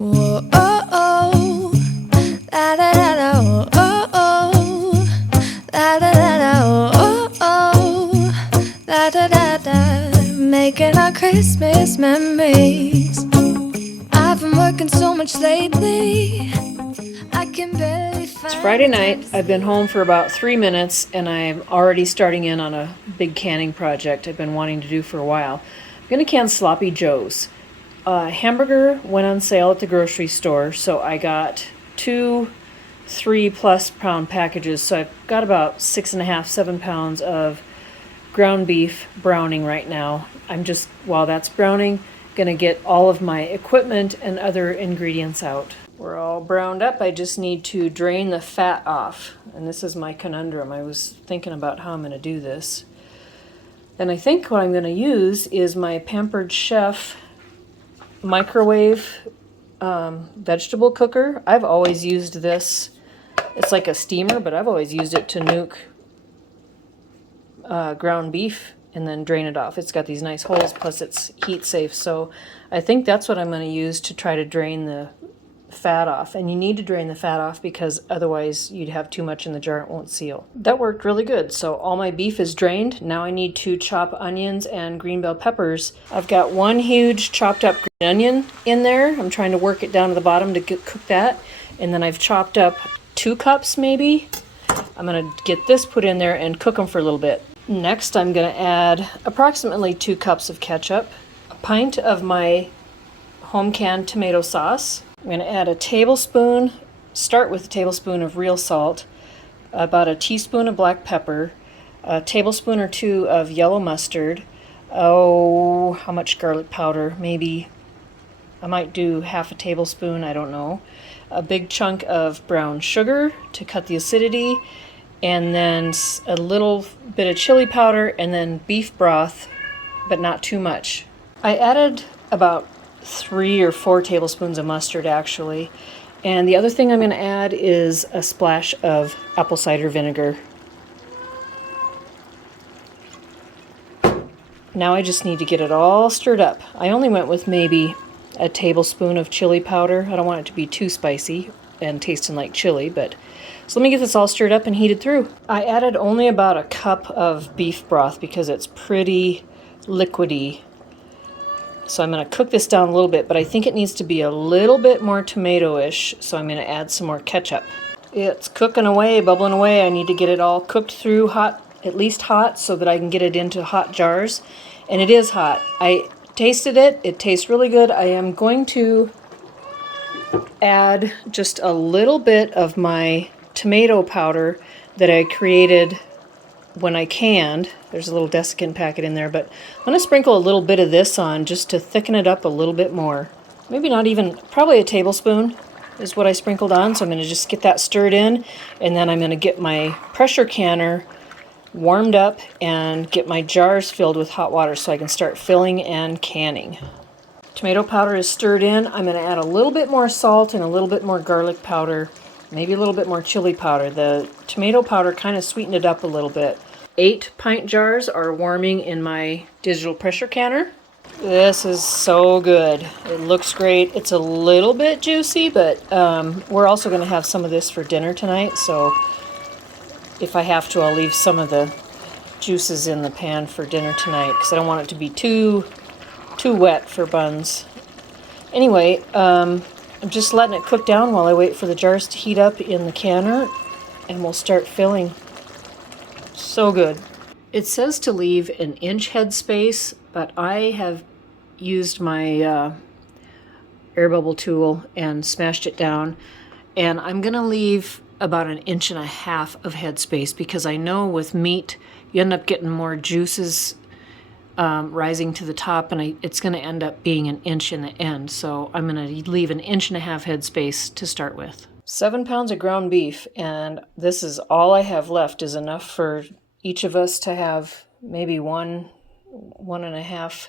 Whoa, oh, oh, da da da da, oh, oh, da da da da, oh, oh, da da da da, making our Christmas memories. I've been working so much lately, I can barely find. It's Friday night. I've been home for about 3 minutes and I'm already starting in on a big canning project I've been wanting to do for a while. I'm going to can Sloppy Joes. Hamburger went on sale at the grocery store, so I got 2 3+ pound packages. So I've got about 6.5, 7 pounds of ground beef browning right now. I'm just, while that's browning, gonna get all of my equipment and other ingredients out. We're all browned up. I just need to drain the fat off. And this is my conundrum. I was thinking about how I'm gonna do this. And I think what I'm gonna use is my Pampered Chef microwave vegetable cooker. I've always used this. It's like a steamer, but I've always used it to nuke ground beef and then drain it off. It's got these nice holes, plus it's heat safe. So I think that's what I'm going to use to try to drain the fat off. And you need to drain the fat off because otherwise you'd have too much in the jar, it won't seal. That worked really good. So all my beef is drained. Now I need to chop onions and green bell peppers. I've got one huge chopped up green onion in there. I'm trying to work it down to the bottom to cook that. And then I've chopped up 2 cups maybe. I'm going to get this put in there and cook them for a little bit. Next, I'm going to add approximately 2 cups of ketchup, a pint of my home canned tomato sauce. I'm going to add a tablespoon, start with a tablespoon of real salt, about a teaspoon of black pepper, a tablespoon or 2 of yellow mustard. Oh, how much garlic powder? Maybe I might do half a tablespoon, I don't know. A big chunk of brown sugar to cut the acidity, and then a little bit of chili powder, and then beef broth, but not too much. I added about 3 or 4 tablespoons of mustard actually. And the other thing I'm going to add is a splash of apple cider vinegar. Now I just need to get it all stirred up. I only went with maybe a tablespoon of chili powder. I don't want it to be too spicy and tasting like chili, but so let me get this all stirred up and heated through. I added only about a cup of beef broth because it's pretty liquidy. So I'm going to cook this down a little bit, but I think it needs to be a little bit more tomato-ish, so I'm going to add some more ketchup. It's cooking away, bubbling away. I need to get it all cooked through hot, at least hot, so that I can get it into hot jars. And it is hot. I tasted it. It tastes really good. I am going to add just a little bit of my tomato powder that I created when I canned. There's a little desiccant packet in there, but I'm going to sprinkle a little bit of this on just to thicken it up a little bit more. Maybe not even, probably a tablespoon is what I sprinkled on, so I'm going to just get that stirred in, and then I'm going to get my pressure canner warmed up and get my jars filled with hot water so I can start filling and canning. Tomato powder is stirred in. I'm going to add a little bit more salt and a little bit more garlic powder, maybe a little bit more chili powder. The tomato powder kind of sweetened it up a little bit. 8 pint jars are warming in my digital pressure canner. This is so good. It looks great. It's a little bit juicy, but we're also going to have some of this for dinner tonight, so if I have to, I'll leave some of the juices in the pan for dinner tonight because I don't want it to be too wet for buns. Anyway, I'm just letting it cook down while I wait for the jars to heat up in the canner, and we'll start filling. So good. It says to leave an inch head space, but I have used my air bubble tool and smashed it down, and I'm gonna leave about 1.5 inches of head space because I know with meat you end up getting more juices rising to the top, and it's going to end up being 1 inch in the end. So I'm going to leave 1.5 inches head space to start with. 7 pounds of ground beef, and this is all I have left is enough for each of us to have maybe 1.5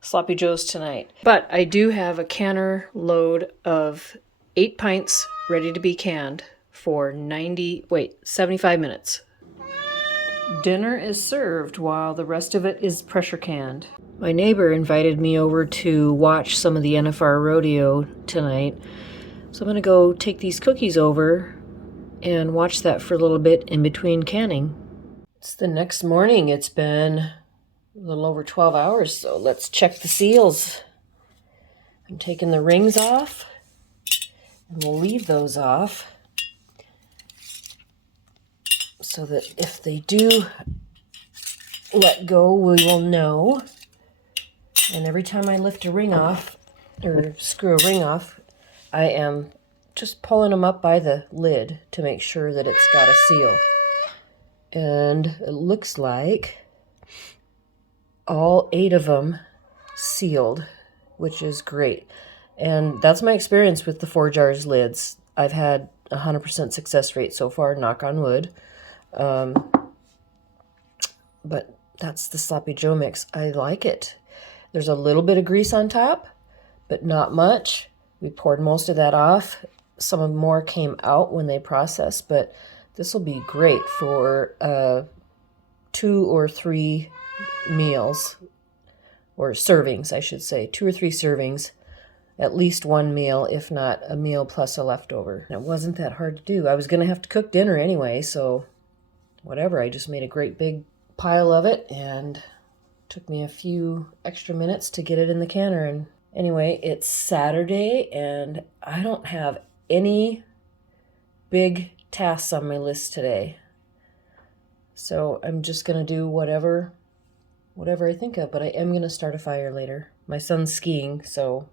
sloppy joes tonight. But I do have a canner load of 8 pints ready to be canned for 75 minutes. Dinner is served while the rest of it is pressure canned. My neighbor invited me over to watch some of the NFR rodeo tonight. So I'm going to go take these cookies over and watch that for a little bit in between canning. It's the next morning. It's been a little over 12 hours, so let's check the seals. I'm taking the rings off, and we'll leave those off so that if they do let go, we will know. And every time I lift a ring off, or screw a ring off, I am just pulling them up by the lid to make sure that it's got a seal. And it looks like all 8 of them sealed, which is great. And that's my experience with the 4 jars lids. I've had 100% success rate so far, knock on wood. But that's the Sloppy Joe mix. I like it. There's a little bit of grease on top, but not much. We poured most of that off. Some more came out when they processed, but this will be great for 2 or 3 meals, or servings, I should say. 2 or 3 servings, at least 1 meal, if not a meal plus a leftover. It wasn't that hard to do. I was going to have to cook dinner anyway, so whatever. I just made a great big pile of it, and took me a few extra minutes to get it in the canner. And anyway, it's Saturday, and I don't have any big tasks on my list today. So I'm just going to do whatever I think of, but I am going to start a fire later. My son's skiing, so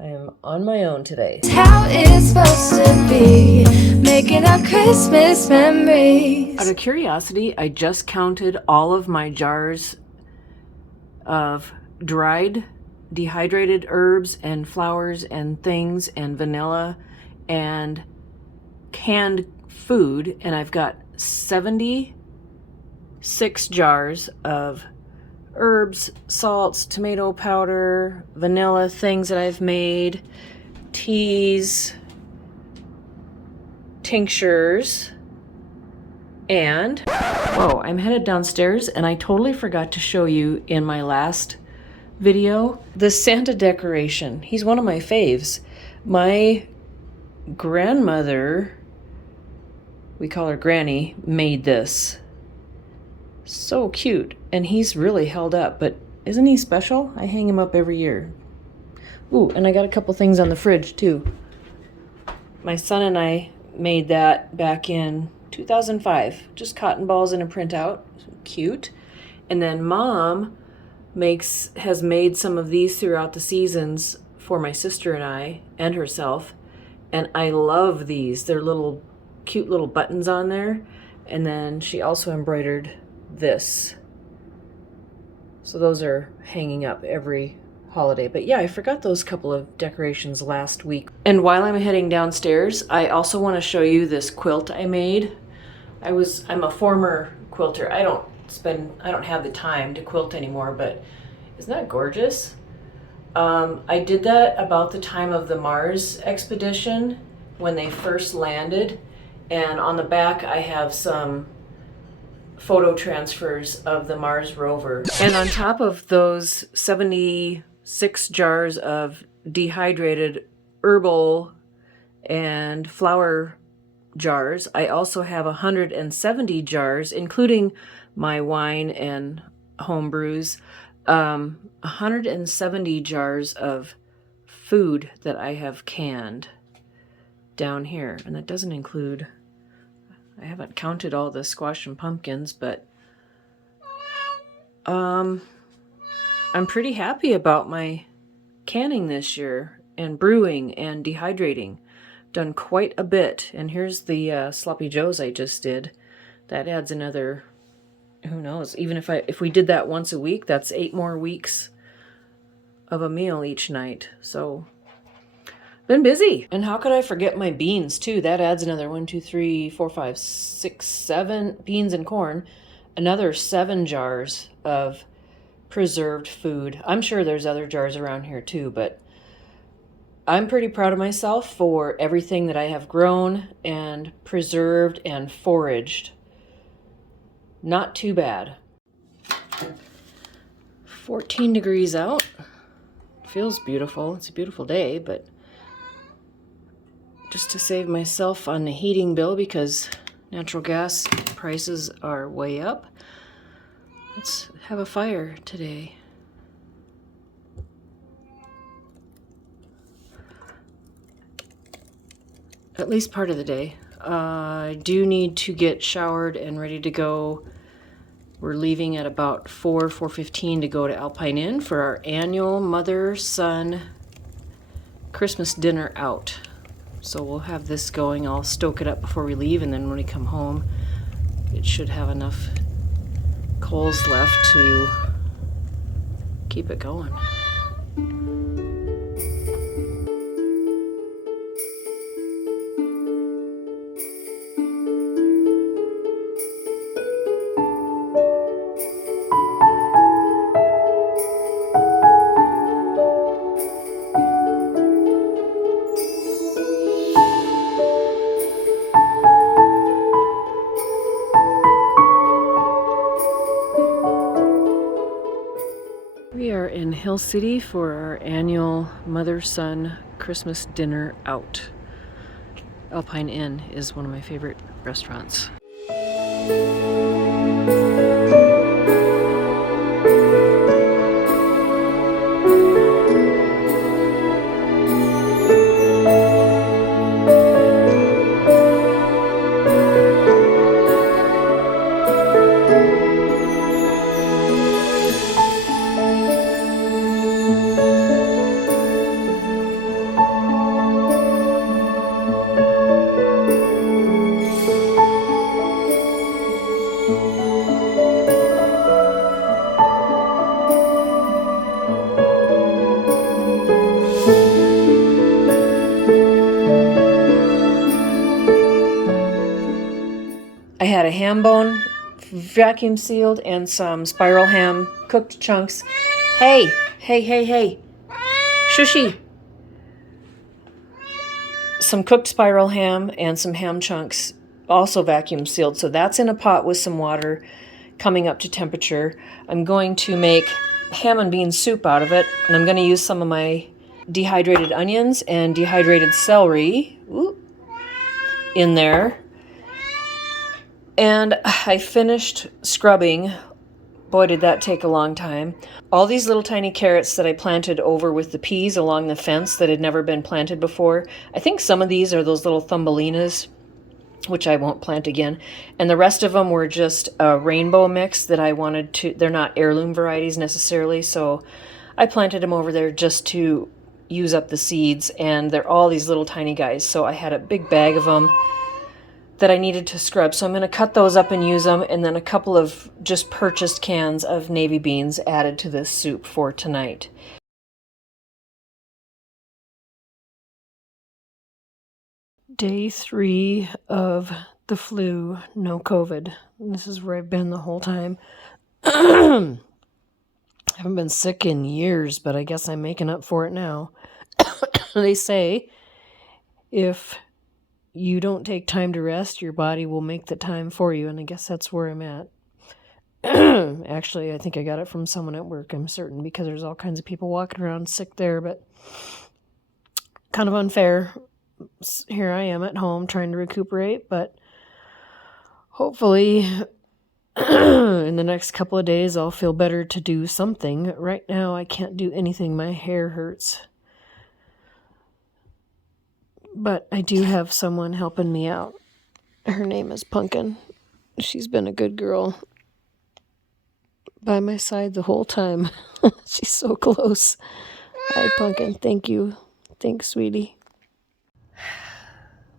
I am on my own today. It's how it's supposed to be, making up Christmas memories. Out of curiosity, I just counted all of my jars of dried, dehydrated herbs and flowers and things and vanilla and canned food, and I've got 76 jars of herbs, salts, tomato powder, vanilla things that I've made, teas, tinctures, and whoa, I'm headed downstairs, and I totally forgot to show you in my last video the Santa decoration. He's one of my faves. My grandmother, we call her Granny, made this. So cute, and he's really held up, but isn't he special? I hang him up every year. Ooh, and I got a couple things on the fridge too. My son and I made that back in 2005, just cotton balls and a printout. Cute. And then Mom has made some of these throughout the seasons for my sister and I and herself, and I love these. They're little cute little buttons on there, and then she also embroidered this. So those are hanging up every holiday. But yeah, I forgot those couple of decorations last week. And while I'm heading downstairs, I also want to show you this quilt I made. I'm a former quilter. I don't have the time to quilt anymore, but isn't that gorgeous? I did that about the time of the Mars expedition when they first landed, and on the back I have some photo transfers of the Mars rover. And on top of those 76 jars of dehydrated herbal and flower jars, I also have 170 jars, including my wine and home brews, 170 jars of food that I have canned down here. And that doesn't include, I haven't counted all the squash and pumpkins, but I'm pretty happy about my canning this year, and brewing and dehydrating. Done quite a bit. And here's the Sloppy Joes I just did. That adds another, who knows, even if we did that once a week, that's 8 more weeks of a meal each night. So been busy. And how could I forget my beans too? That adds another 1, 2, 3, 4, 5, 6, 7 beans and corn, another 7 jars of preserved food. I'm sure there's other jars around here too, but I'm pretty proud of myself for everything that I have grown and preserved and foraged. Not too bad. 14 degrees out. Feels beautiful. It's a beautiful day, but just to save myself on the heating bill because natural gas prices are way up, let's have a fire today. At least part of the day. I do need to get showered and ready to go. We're leaving at about 4:15 to go to Alpine Inn for our annual mother-son Christmas dinner out. So we'll have this going. I'll stoke it up before we leave, and then when we come home, it should have enough coals left to keep it going. We are in Hill City for our annual mother-son Christmas dinner out. Alpine Inn is one of my favorite restaurants. I had a ham bone, vacuum sealed, and some spiral ham, cooked chunks. Hey, hey, hey, hey. Shushy. Some cooked spiral ham and some ham chunks, also vacuum sealed. So that's in a pot with some water coming up to temperature. I'm going to make ham and bean soup out of it, and I'm going to use some of my dehydrated onions and dehydrated celery in there. And I finished scrubbing. Boy, did that take a long time. All these little tiny carrots that I planted over with the peas along the fence that had never been planted before. I think some of these are those little thumbelinas, which I won't plant again. And the rest of them were just a rainbow mix that I wanted to, they're not heirloom varieties necessarily, so I planted them over there just to use up the seeds, and they're all these little tiny guys. So I had a big bag of them that I needed to scrub. So I'm going to cut those up and use them, and then a couple of just purchased cans of navy beans added to this soup for tonight. Day 3 of the flu, no COVID. This is where I've been the whole time. I haven't been sick in years, but I guess I'm making up for it now. They say if you don't take time to rest, your body will make the time for you, and I guess that's where I'm at. Actually, I think I got it from someone at work, I'm certain, because there's all kinds of people walking around sick there, but kind of unfair. Here I am at home trying to recuperate, but hopefully in the next couple of days I'll feel better to do something. Right now I can't do anything. My hair hurts. But I do have someone helping me out. Her name is Pumpkin. She's been a good girl by my side the whole time. She's so close. Hi, Pumpkin. Thank you. Thanks, sweetie.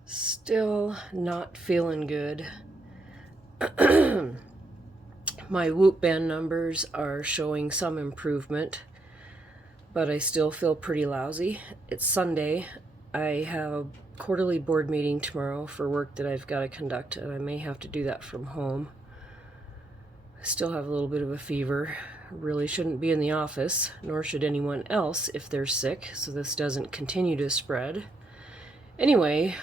Still not feeling good. My Whoop band numbers are showing some improvement, but I still feel pretty lousy. It's Sunday. I have a quarterly board meeting tomorrow for work that I've got to conduct, and I may have to do that from home. I still have a little bit of a fever. Really shouldn't be in the office, nor should anyone else if they're sick, so this doesn't continue to spread. Anyway,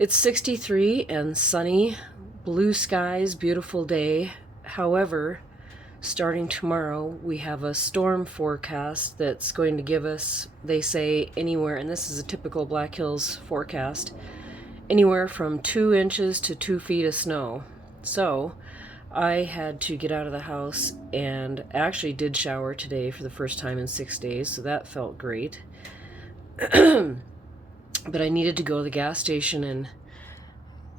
it's 63 and sunny, blue skies, beautiful day. However, Starting tomorrow, we have a storm forecast that's going to give us, they say, anywhere, and this is a typical Black Hills forecast, anywhere from 2 inches to 2 feet of snow. So I had to get out of the house and actually did shower today for the first time in 6 days, so that felt great. But I needed to go to the gas station and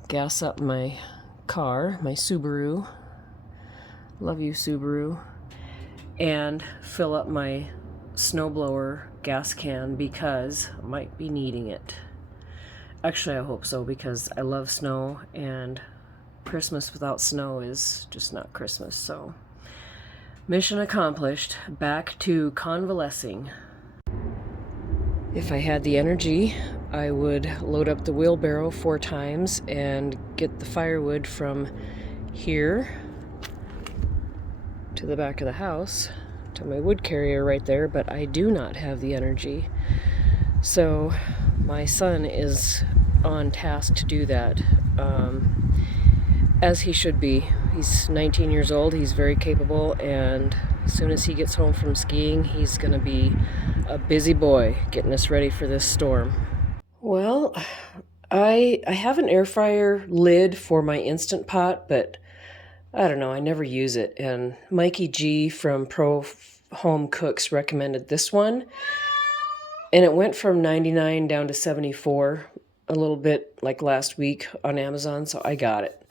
gas up my car, my Subaru. Love you, Subaru. And fill up my snowblower gas can because I might be needing it. Actually, I hope so, because I love snow, and Christmas without snow is just not Christmas. So, mission accomplished. Back to convalescing. If I had the energy, I would load up the wheelbarrow 4 times and get the firewood from here to the back of the house, to my wood carrier right there, but I do not have the energy. So my son is on task to do that, as he should be. He's 19 years old, he's very capable, and as soon as he gets home from skiing, he's going to be a busy boy getting us ready for this storm. Well, I have an air fryer lid for my Instant Pot, but I don't know, I never use it. And Mikey G from Pro Home Cooks recommended this one. And it went from 99 down to 74 a little bit like last week on Amazon, so I got it.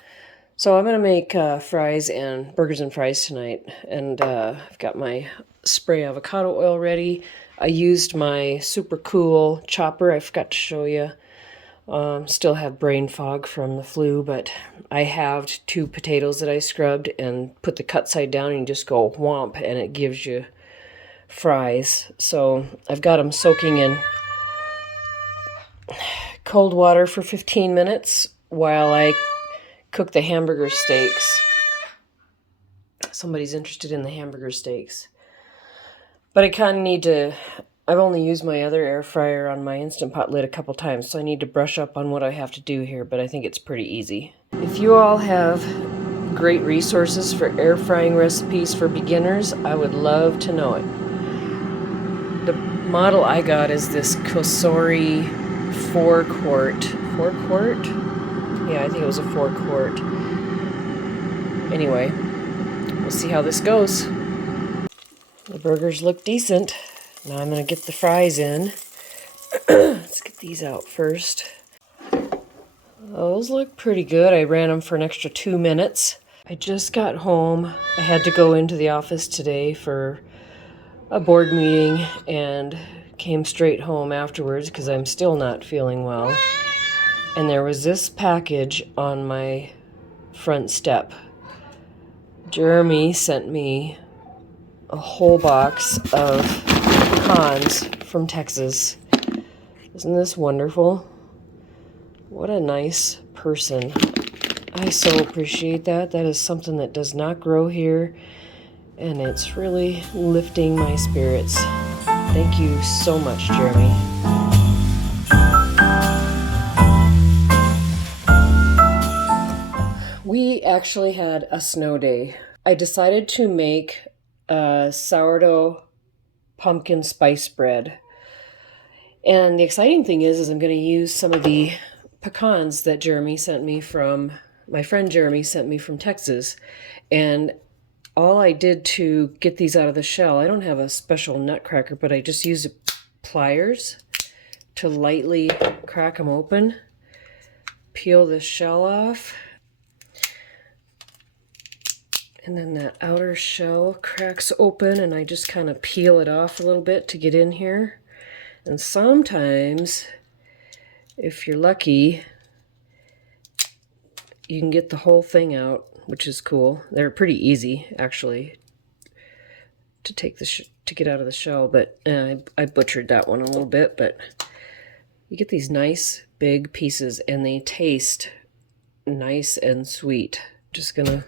So I'm going to make fries and burgers and fries tonight. And I've got my spray avocado oil ready. I used my super cool chopper. I forgot to show you. Still have brain fog from the flu, but I halved 2 potatoes that I scrubbed and put the cut side down and you just go whomp and it gives you fries. So I've got them soaking in cold water for 15 minutes while I cook the hamburger steaks. Somebody's interested in the hamburger steaks. But I kind of need to, I've only used my other air fryer on my Instant Pot lid a couple times, so I need to brush up on what I have to do here, but I think it's pretty easy. If you all have great resources for air frying recipes for beginners, I would love to know it. The model I got is this Kosori 4-quart. 4-quart? Yeah, I think it was a 4-quart. Anyway, we'll see how this goes. The burgers look decent. Now I'm going to get the fries in. Let's get these out first. Those look pretty good. I ran them for an extra 2 minutes. I just got home. I had to go into the office today for a board meeting and came straight home afterwards because I'm still not feeling well. And there was this package on my front step. Jeremy sent me a whole box of pecans from Texas. Isn't this wonderful? What a nice person. I so appreciate that. That is something that does not grow here, and it's really lifting my spirits. Thank you so much, Jeremy. We actually had a snow day. I decided to make a sourdough pumpkin spice bread. And the exciting thing is I'm going to use some of the pecans that Jeremy sent me from, my friend Jeremy sent me from Texas. And all I did to get these out of the shell, I don't have a special nutcracker, but I just used pliers to lightly crack them open, peel the shell off, and then that outer shell cracks open and I just kind of peel it off a little bit to get in here. And sometimes, if you're lucky, you can get the whole thing out, which is cool. They're pretty easy, actually, to take to get out of the shell, but I butchered that one a little bit. But you get these nice big pieces, and they taste nice and sweet. Just gonna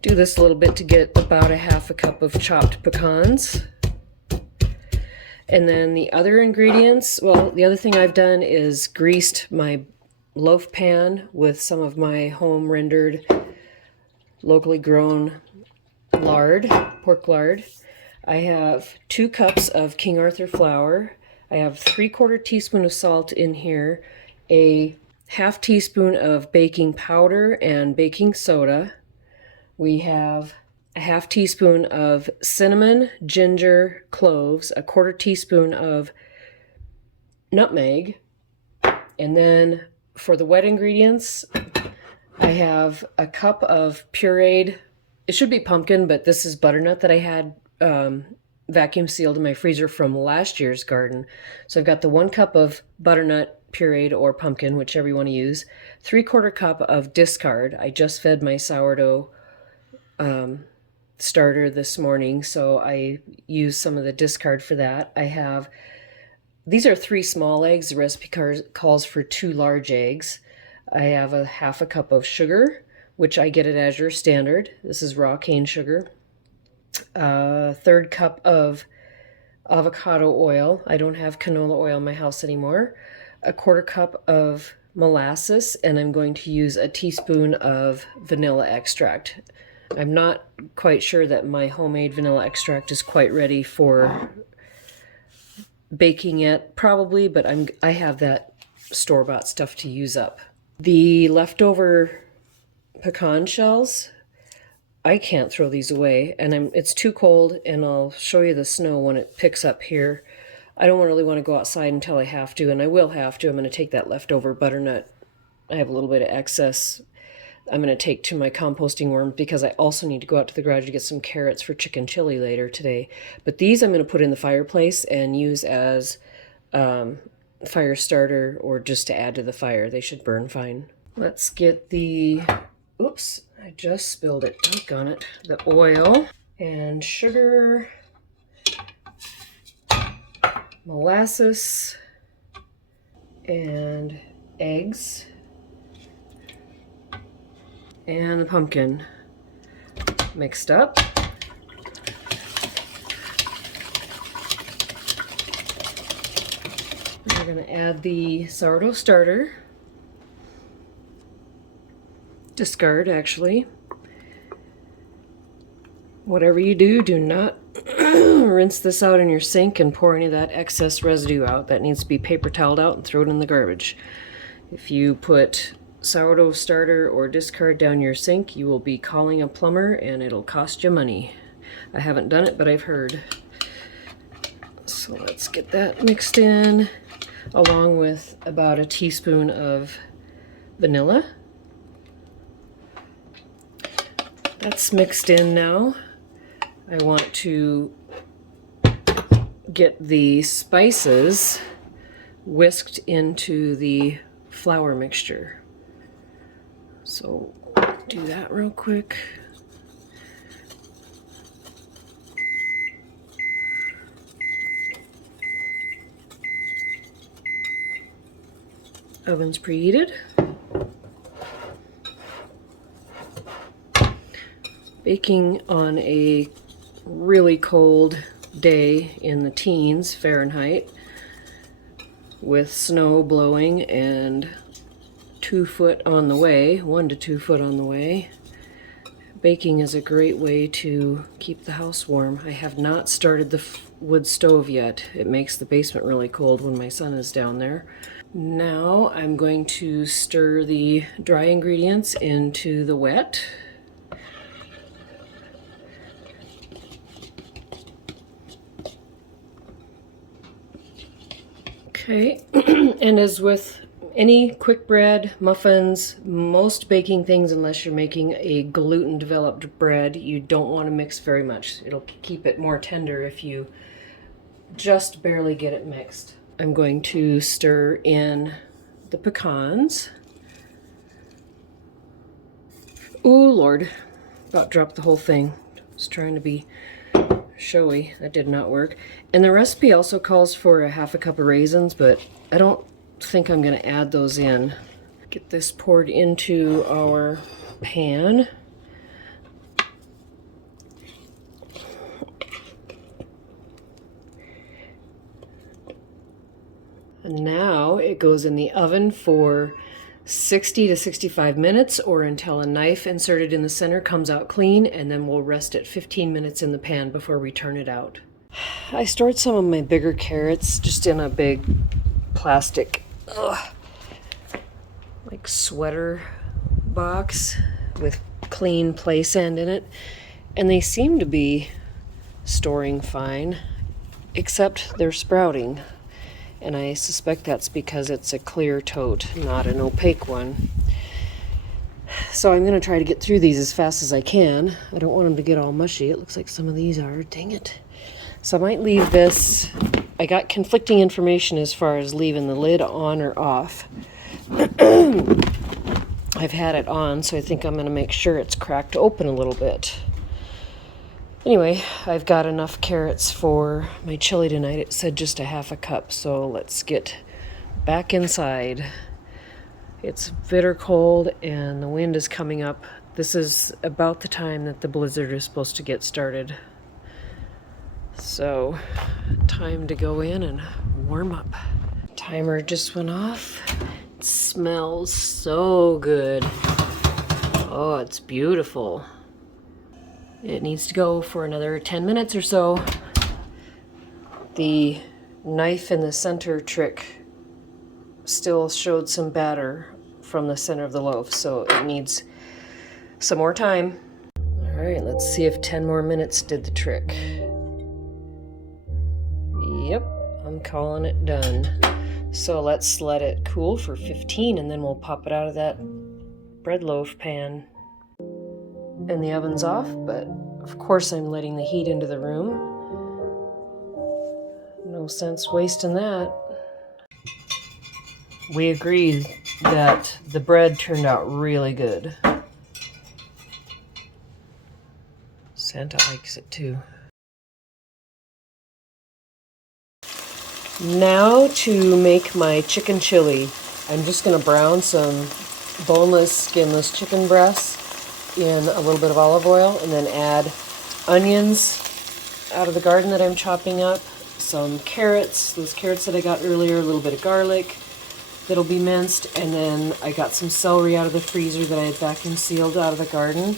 do this a little bit to get about a half a cup of chopped pecans. And then the other ingredients, well, the other thing I've done is greased my loaf pan with some of my home rendered locally grown lard, pork lard. I have 2 cups of King Arthur flour. I have 3/4 teaspoon of salt in here, a half teaspoon of baking powder and baking soda. We have a half teaspoon of cinnamon, ginger, cloves, a 1/4 teaspoon of nutmeg, and then for the wet ingredients, I have a cup of pureed, it should be pumpkin, but this is butternut that I had vacuum sealed in my freezer from last year's garden. So I've got the 1 cup of butternut pureed or pumpkin, whichever you want to use, 3/4 cup of discard. I just fed my sourdough starter this morning, so I used some of the discard for that. I have, these are 3 small eggs. The recipe calls for 2 large eggs. I have a half a cup of sugar, which I get it as your standard. This is raw cane sugar. A 1/3 cup of avocado oil. I don't have canola oil in my house anymore. A 1/4 cup of molasses, and I'm going to use a teaspoon of vanilla extract. I'm not quite sure that my homemade vanilla extract is quite ready for baking yet, probably, but I have that store-bought stuff to use up. The leftover pecan shells, I can't throw these away, and it's too cold, and I'll show you the snow when it picks up here. I don't really want to go outside until I have to, and I will have to. I'm going to take that leftover butternut. I have a little bit of excess. I'm going to take to my composting worms because I also need to go out to the garage to get some carrots for chicken chili later today. But these I'm going to put in the fireplace and use as fire starter or just to add to the fire. They should burn fine. Let's get the, oops, I just spilled it, doggone it. The oil and sugar, molasses, and eggs, and the pumpkin mixed up. We're going to add the sourdough starter. Discard, actually. Whatever you do, do not rinse this out in your sink and pour any of that excess residue out. That needs to be paper toweled out and throw it in the garbage. If you put sourdough starter or discard down your sink, you will be calling a plumber and it'll cost you money. I haven't done it, but I've heard. So let's get that mixed in, along with about a teaspoon of vanilla. That's mixed in now. I want to get the spices whisked into the flour mixture. So do that real quick. Oven's preheated. Baking on a really cold day in the teens Fahrenheit with snow blowing and 2 foot on the way, 1 to 2 foot on the way. Baking is a great way to keep the house warm. I have not started the wood stove yet. It makes the basement really cold when my son is down there. Now I'm going to stir the dry ingredients into the wet. Okay, and as with any quick bread, muffins, most baking things, unless you're making a gluten-developed bread, you don't want to mix very much. It'll keep it more tender if you just barely get it mixed. I'm going to stir in the pecans. Ooh, Lord, about dropped the whole thing. I was trying to be showy. That did not work. And the recipe also calls for a half a cup of raisins, but I don't think I'm going to add those in. Get this poured into our pan. And now it goes in the oven for 60 to 65 minutes, or until a knife inserted in the center comes out clean, and then we'll rest it 15 minutes in the pan before we turn it out. I stored some of my bigger carrots just in a big plastic like sweater box with clean play sand in it, and they seem to be storing fine, except they're sprouting, and I suspect that's because it's a clear tote, not an opaque one. So I'm going to try to get through these as fast as I can. I don't want them to get all mushy. It looks like some of these are. Dang it. So I might leave this. I got conflicting information as far as leaving the lid on or off. I've had it on, so I think I'm going to make sure it's cracked open a little bit. Anyway, I've got enough carrots for my chili tonight. It said just a half a cup, so let's get back inside. It's bitter cold and the wind is coming up. This is about the time that the blizzard is supposed to get started. So, time to go in and warm up. Timer just went off. It smells so good. Oh, it's beautiful. It needs to go for another 10 minutes or so. The knife in the center trick still showed some batter from the center of the loaf, so it needs some more time. All right, let's see if 10 more minutes did the trick. Yep, I'm calling it done. So let's let it cool for 15 and then we'll pop it out of that bread loaf pan. And the oven's off, but of course I'm letting the heat into the room. No sense wasting that. We agreed that the bread turned out really good. Santa likes it too. Now to make my chicken chili. I'm just going to brown some boneless, skinless chicken breasts in a little bit of olive oil and then add onions out of the garden that I'm chopping up, some carrots, those carrots that I got earlier, a little bit of garlic that'll be minced, and then I got some celery out of the freezer that I had vacuum sealed out of the garden,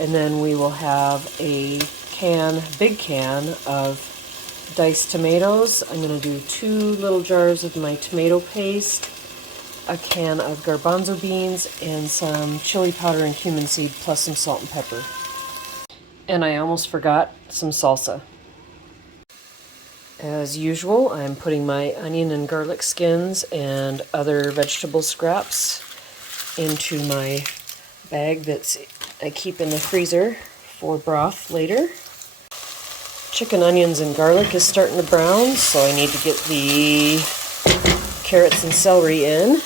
and then we will have a big can of diced tomatoes. I'm going to do 2 little jars of my tomato paste, a can of garbanzo beans, and some chili powder and cumin seed, plus some salt and pepper. And I almost forgot some salsa. As usual, I'm putting my onion and garlic skins and other vegetable scraps into my bag that I keep in the freezer for broth later. Chicken, onions, and garlic is starting to brown, so I need to get the carrots and celery in.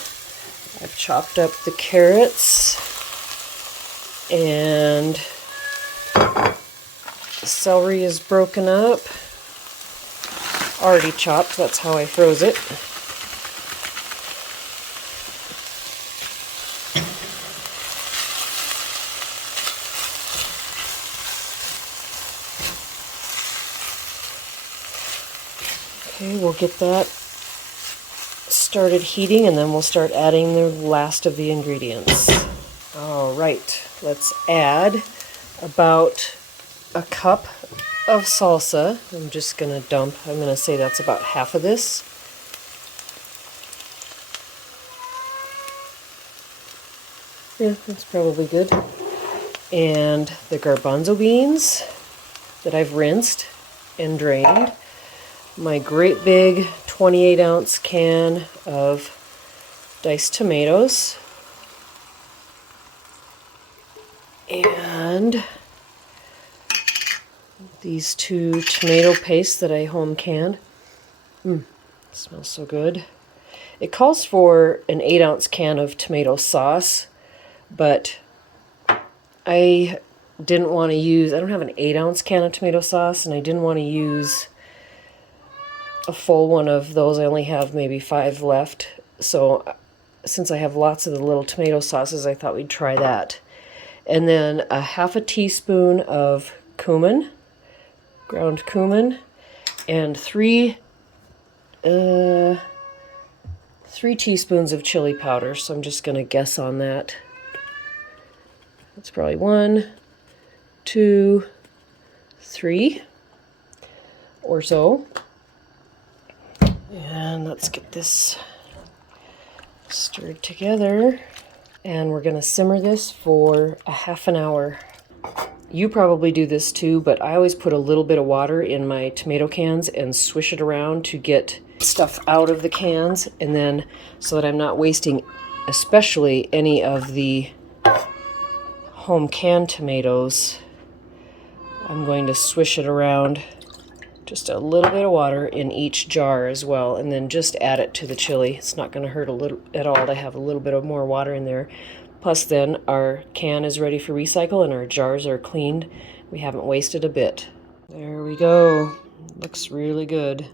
I've chopped up the carrots and the celery is broken up. Already chopped, that's how I froze it. Okay, we'll get that started heating and then we'll start adding the last of the ingredients. All right, let's add about a cup of salsa. I'm just going to I'm going to say that's about half of this. Yeah, that's probably good. And the garbanzo beans that I've rinsed and drained. My great big 28-ounce can of diced tomatoes. And these 2 tomato pastes that I home canned. Smells so good. It calls for an 8-ounce can of tomato sauce, but I didn't want to use, I don't have an 8-ounce can of tomato sauce, and I didn't want to use a full one of those. I only have maybe 5 left. So since I have lots of the little tomato sauces, I thought we'd try that. And then a half a teaspoon of cumin, ground cumin, and 3 3 teaspoons of chili powder, so I'm just going to guess on that. That's probably 1, 2, 3 or so. And let's get this stirred together. And we're going to simmer this for a half an hour. You probably do this too, but I always put a little bit of water in my tomato cans and swish it around to get stuff out of the cans, and then so that I'm not wasting especially any of the home canned tomatoes, I'm going to swish it around, just a little bit of water in each jar as well, and then just add it to the chili. It's not going to hurt a little at all to have a little bit of more water in there. Plus then our can is ready for recycle and our jars are cleaned. We haven't wasted a bit. There we go. Looks really good.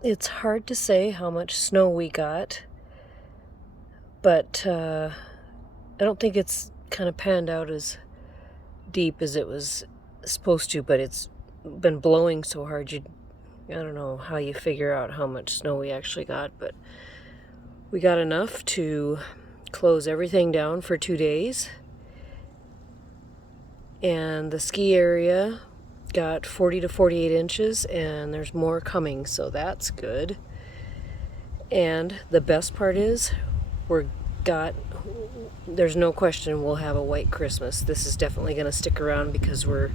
It's hard to say how much snow we got, but I don't think it's kind of panned out as deep as it was supposed to, but it's been blowing so hard I don't know how you figure out how much snow we actually got, but we got enough to close everything down for 2 days. And the ski area got 40 to 48 inches, and there's more coming, so that's good. And the best part is there's no question we'll have a white Christmas. This is definitely going to stick around because we're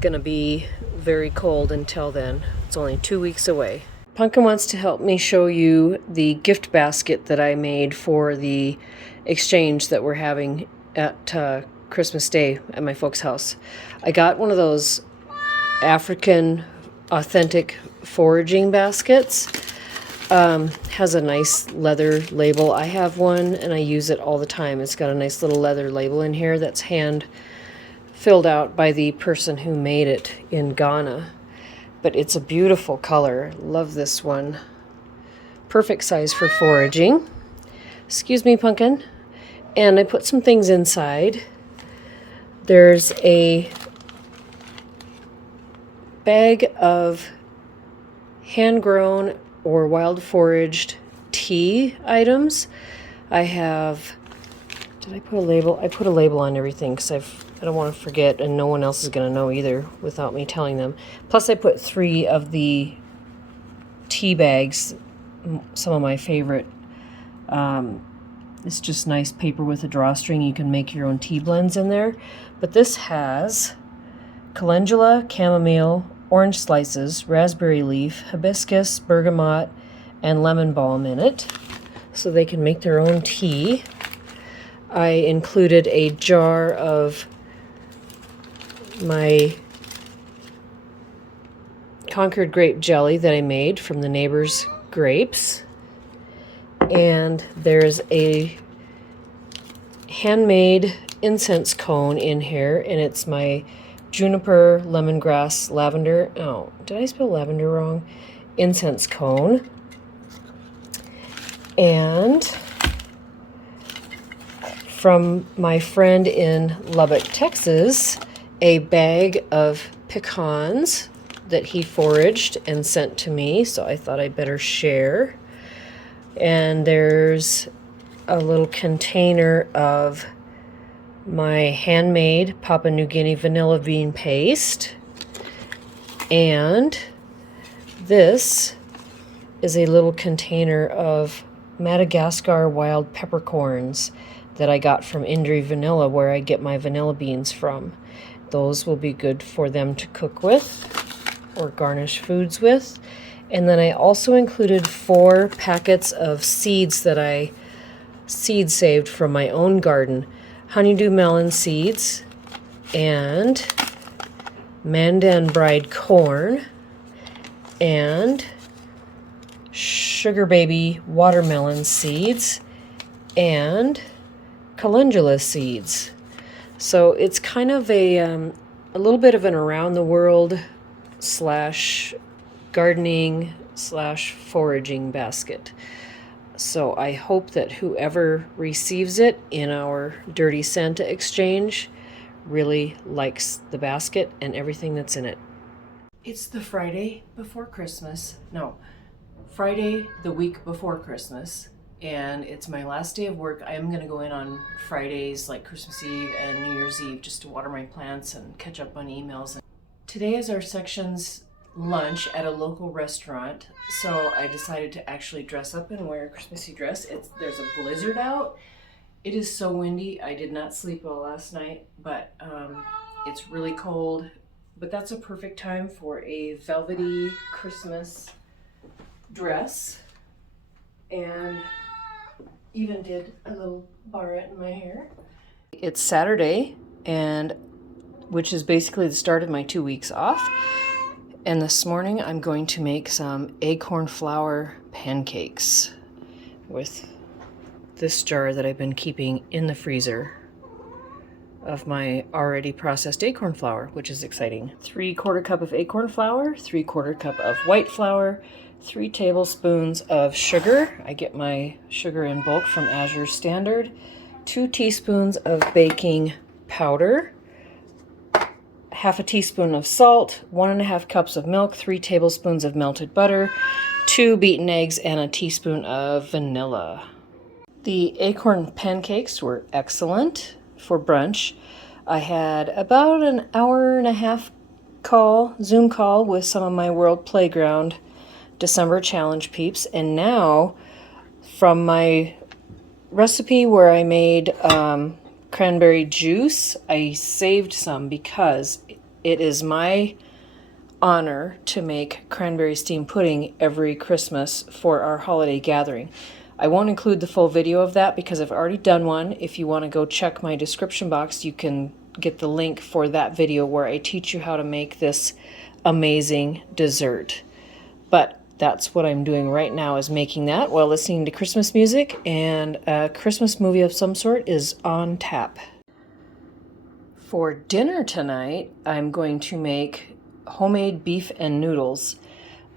going to be very cold until then. It's only 2 weeks away. Pumpkin wants to help me show you the gift basket that I made for the exchange that we're having at Christmas Day at my folks' house. I got one of those African authentic foraging baskets. Has a nice leather label. I have one and I use it all the time. It's got a nice little leather label in here that's hand filled out by the person who made it in Ghana. But it's a beautiful color. Love this one. Perfect size for foraging. Excuse me, Pumpkin. And I put some things inside. There's a bag of hand-grown or wild foraged tea items. I have, did I put a label? I put a label on everything because I don't want to forget, and no one else is going to know either without me telling them. Plus I put 3 of the tea bags, some of my favorite. It's just nice paper with a drawstring. You can make your own tea blends in there. But this has calendula, chamomile, orange slices, raspberry leaf, hibiscus, bergamot, and lemon balm in it, so they can make their own tea. I included a jar of my Concord grape jelly that I made from the neighbor's grapes. And there's a handmade incense cone in here, and it's my juniper, lemongrass, lavender. Oh, did I spell lavender wrong? Incense cone. And from my friend in Lubbock, Texas, a bag of pecans that he foraged and sent to me, so I thought I'd better share. And there's a little container of my handmade Papua New Guinea vanilla bean paste. And this is a little container of Madagascar wild peppercorns that I got from Indri Vanilla, where I get my vanilla beans from. Those will be good for them to cook with or garnish foods with. And then I also included 4 packets of seeds that I seed saved from my own garden. Honeydew melon seeds and Mandan bride corn and sugar baby watermelon seeds and calendula seeds. So it's kind of a little bit of an around the world / gardening / foraging basket. So I hope that whoever receives it in our Dirty Santa exchange really likes the basket and everything that's in it. It's the Friday before Christmas. No, Friday the week before Christmas. And it's my last day of work. I am going to go in on Fridays like Christmas Eve and New Year's Eve just to water my plants and catch up on emails. Today is our section's lunch at a local restaurant, so I decided to actually dress up and wear a Christmassy dress. There's a blizzard out. It is so windy. I did not sleep well last night, but it's really cold. But that's a perfect time for a velvety Christmas dress. And even did a little barrette in my hair. It's Saturday, and which is basically the start of my 2 weeks off. And this morning I'm going to make some acorn flour pancakes with this jar that I've been keeping in the freezer of my already processed acorn flour, which is exciting. 3/4 cup of acorn flour, 3/4 cup of white flour, 3 tablespoons of sugar. I get my sugar in bulk from Azure Standard. 2 teaspoons of baking powder, 1/2 teaspoon of salt, 1.5 cups of milk, 3 tablespoons of melted butter, 2 beaten eggs, and a teaspoon of vanilla. The acorn pancakes were excellent for brunch. I had about an hour and a half Zoom call with some of my World Playground December challenge peeps, and now from my recipe where I made cranberry juice, I saved some because it is my honor to make cranberry steamed pudding every Christmas for our holiday gathering. I won't include the full video of that because I've already done one. If you want to go check my description box, you can get the link for that video where I teach you how to make this amazing dessert. But that's what I'm doing right now, is making that while listening to Christmas music, and a Christmas movie of some sort is on tap. For dinner tonight, I'm going to make homemade beef and noodles.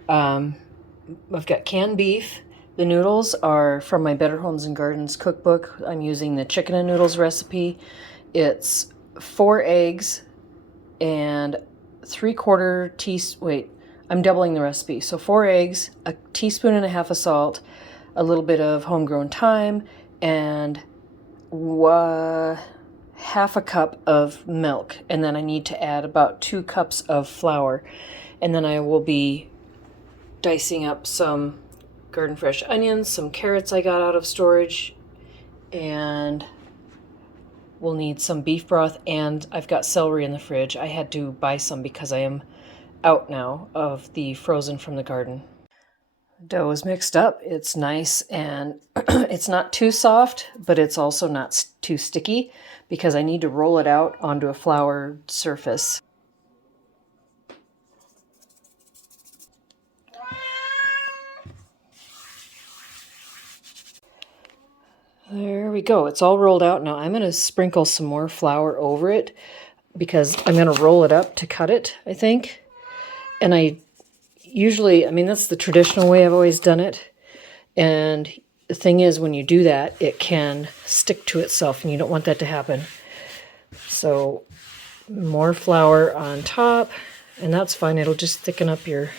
I've got canned beef. The noodles are from my Better Homes and Gardens cookbook. I'm using the chicken and noodles recipe. It's 4 eggs and 3/4 teaspoon. Wait, I'm doubling the recipe. So 4 eggs, 1.5 teaspoons of salt, a little bit of homegrown thyme, and 1/2 cup of milk. And then I need to add about 2 cups of flour. And then I will be dicing up some garden fresh onions, some carrots I got out of storage, and we'll need some beef broth, and I've got celery in the fridge. I had to buy some because I am out now of the frozen from the garden. Dough is mixed up. It's nice, and it's not too soft, but it's also not too sticky because I need to roll it out onto a floured surface. There we go. It's all rolled out. Now I'm going to sprinkle some more flour over it because I'm going to roll it up to cut it, I think. And I mean, that's the traditional way I've always done it. And the thing is, when you do that, it can stick to itself, and you don't want that to happen. So more flour on top, and that's fine. It'll just thicken up your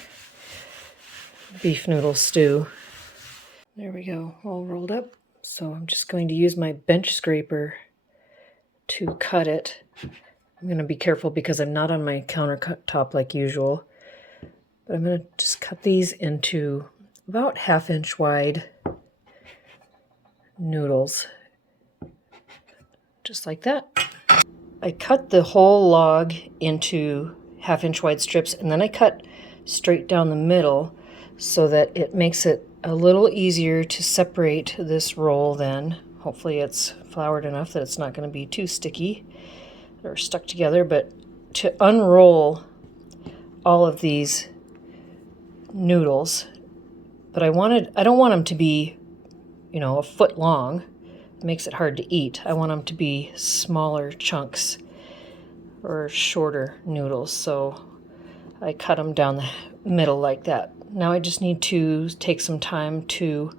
beef noodle stew. There we go, all rolled up. So I'm just going to use my bench scraper to cut it. I'm going to be careful because I'm not on my countertop like usual. But I'm going to just cut these into about 1/2 inch wide noodles. Just like that. I cut the whole log into 1/2 inch wide strips, and then I cut straight down the middle so that it makes it a little easier to separate this roll then. Hopefully it's floured enough that it's not going to be too sticky or stuck together, but to unroll all of these noodles, but I don't want them to be, 1 foot long. It makes it hard to eat. I want them to be smaller chunks or shorter noodles, so I cut them down the middle like that. Now I just need to take some time to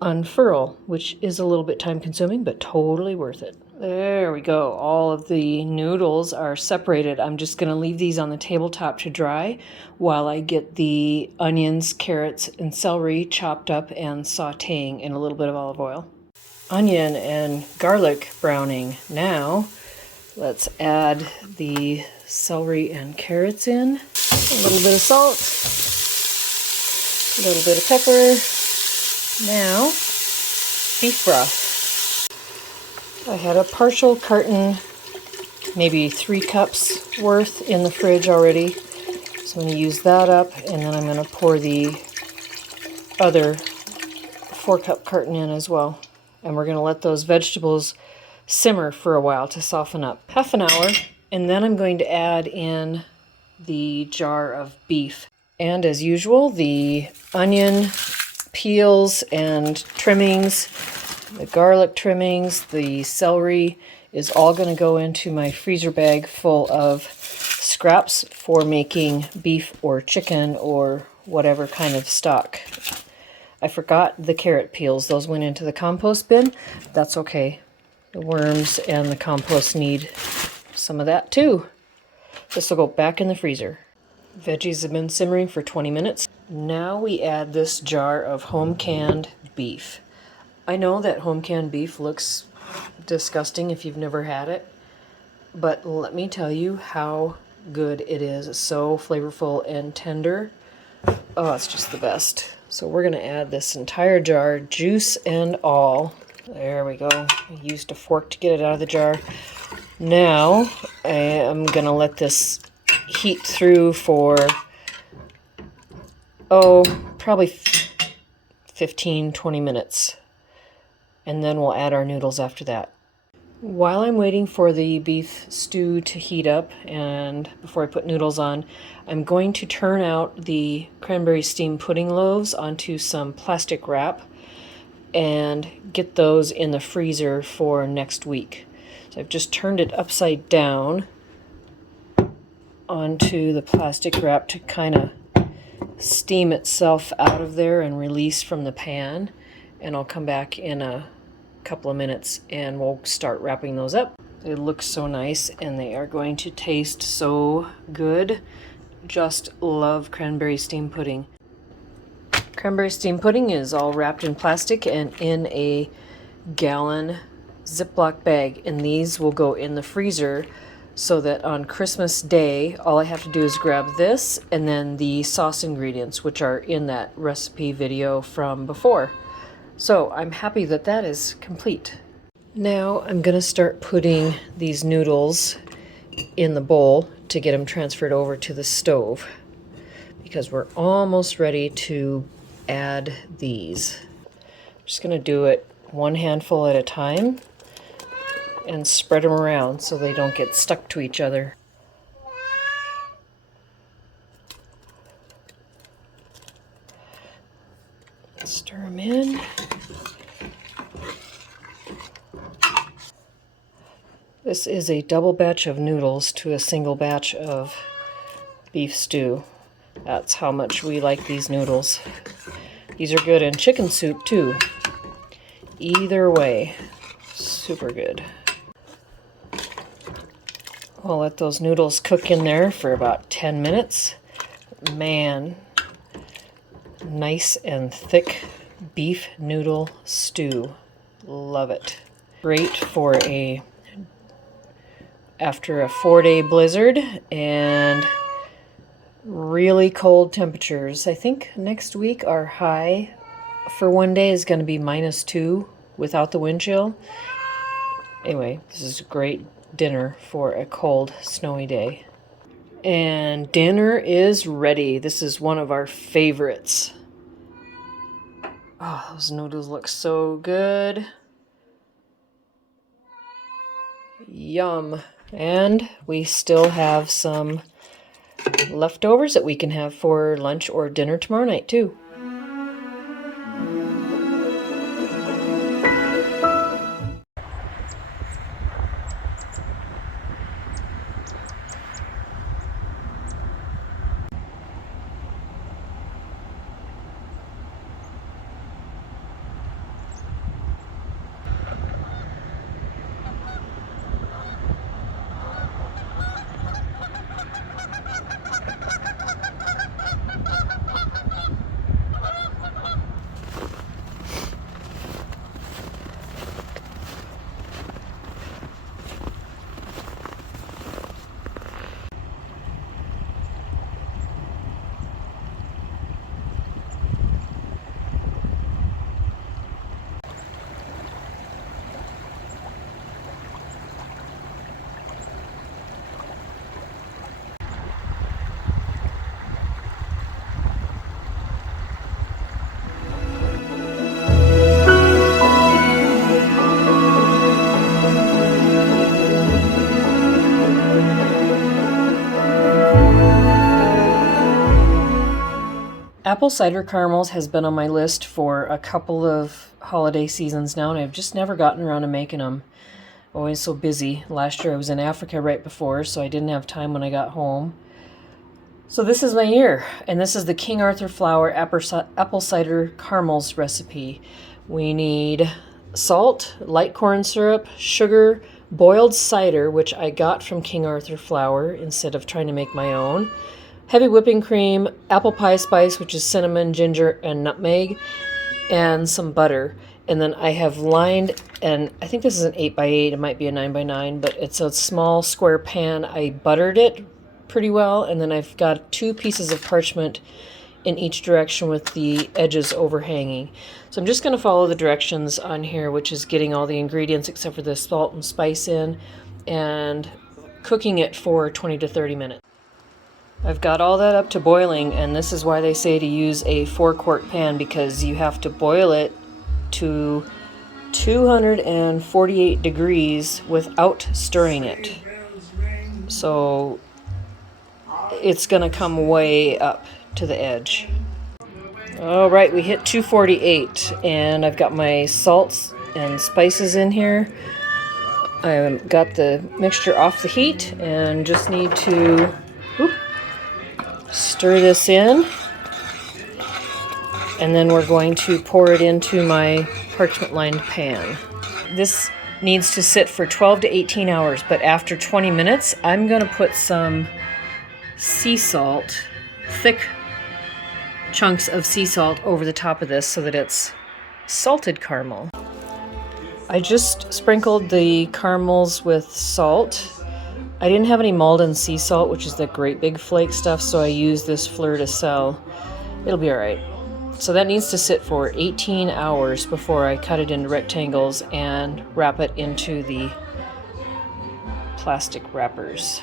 unfurl, which is a little bit time consuming, but totally worth it. There we go. All of the noodles are separated. I'm just going to leave these on the tabletop to dry while I get the onions, carrots, and celery chopped up and sauteing in a little bit of olive oil. Onion and garlic browning. Now, let's add the celery and carrots in. A little bit of salt, a little bit of pepper. Now, beef broth. I had a partial carton, maybe 3 cups worth in the fridge already. So I'm going to use that up, and then I'm going to pour the other 4-cup carton in as well. And we're going to let those vegetables simmer for a while to soften up. Half an hour, and then I'm going to add in the jar of beef. And as usual, the onion peels and trimmings, the garlic trimmings, the celery is all going to go into my freezer bag full of scraps for making beef or chicken or whatever kind of stock. I forgot the carrot peels. Those went into the compost bin. That's okay. The worms and the compost need some of that too. This will go back in the freezer. Veggies have been simmering for 20 minutes. Now we add this jar of home-canned beef. I know that home-canned beef looks disgusting if you've never had it, but let me tell you how good it is. It's so flavorful and tender. Oh, it's just the best. So we're going to add this entire jar, juice and all. There we go. I used a fork to get it out of the jar. Now I am going to let this heat through for, probably 15-20 minutes. And then we'll add our noodles after that. While I'm waiting for the beef stew to heat up and before I put noodles on, I'm going to turn out the cranberry steamed pudding loaves onto some plastic wrap and get those in the freezer for next week. So I've just turned it upside down onto the plastic wrap to kind of steam itself out of there and release from the pan. And I'll come back in a couple of minutes and we'll start wrapping those up. They look so nice and they are going to taste so good. Just love cranberry steamed pudding. Cranberry steamed pudding is all wrapped in plastic and in a gallon Ziploc bag, and these will go in the freezer so that on Christmas Day all I have to do is grab this and then the sauce ingredients, which are in that recipe video from before. So I'm happy that that is complete. Now I'm going to start putting these noodles in the bowl to get them transferred over to the stove because we're almost ready to add these. I'm just going to do it one handful at a time and spread them around so they don't get stuck to each other. Stir them in. This is a double batch of noodles to a single batch of beef stew. That's how much we like these noodles. These are good in chicken soup too. Either way, super good. I'll let those noodles cook in there for about 10 minutes. Man, nice and thick beef noodle stew. Love it. Great for after a 4-day blizzard and really cold temperatures. I think next week our high for one day is going to be -2 without the wind chill. Anyway, this is a great dinner for a cold, snowy day. And dinner is ready. This is one of our favorites. Oh, those noodles look so good. Yum. And we still have some leftovers that we can have for lunch or dinner tomorrow night too. Apple cider caramels has been on my list for a couple of holiday seasons now, and I've just never gotten around to making them. Always so busy. Last year I was in Africa right before, so I didn't have time when I got home. So this is my year, and this is the King Arthur Flour apple cider caramels recipe. We need salt, light corn syrup, sugar, boiled cider, which I got from King Arthur Flour instead of trying to make my own, heavy whipping cream, apple pie spice, which is cinnamon, ginger, and nutmeg, and some butter. And then I have lined, and I think this is an 8x8, it might be a 9x9, but it's a small square pan. I buttered it pretty well, and then I've got 2 pieces of parchment in each direction with the edges overhanging. So I'm just going to follow the directions on here, which is getting all the ingredients except for the salt and spice in, and cooking it for 20 to 30 minutes. I've got all that up to boiling, and this is why they say to use a 4-quart pan, because you have to boil it to 248 degrees without stirring it. So it's gonna come way up to the edge. All right, we hit 248, and I've got my salts and spices in here. I've got the mixture off the heat and just need to stir this in, and then we're going to pour it into my parchment lined pan. This needs to sit for 12 to 18 hours, but after 20 minutes I'm going to put some sea salt, thick chunks of sea salt over the top of this so that it's salted caramel. I just sprinkled the caramels with salt. I didn't have any Malden sea salt, which is the great big flake stuff, so I used this Fleur de Sel. It'll be alright. So that needs to sit for 18 hours before I cut it into rectangles and wrap it into the plastic wrappers.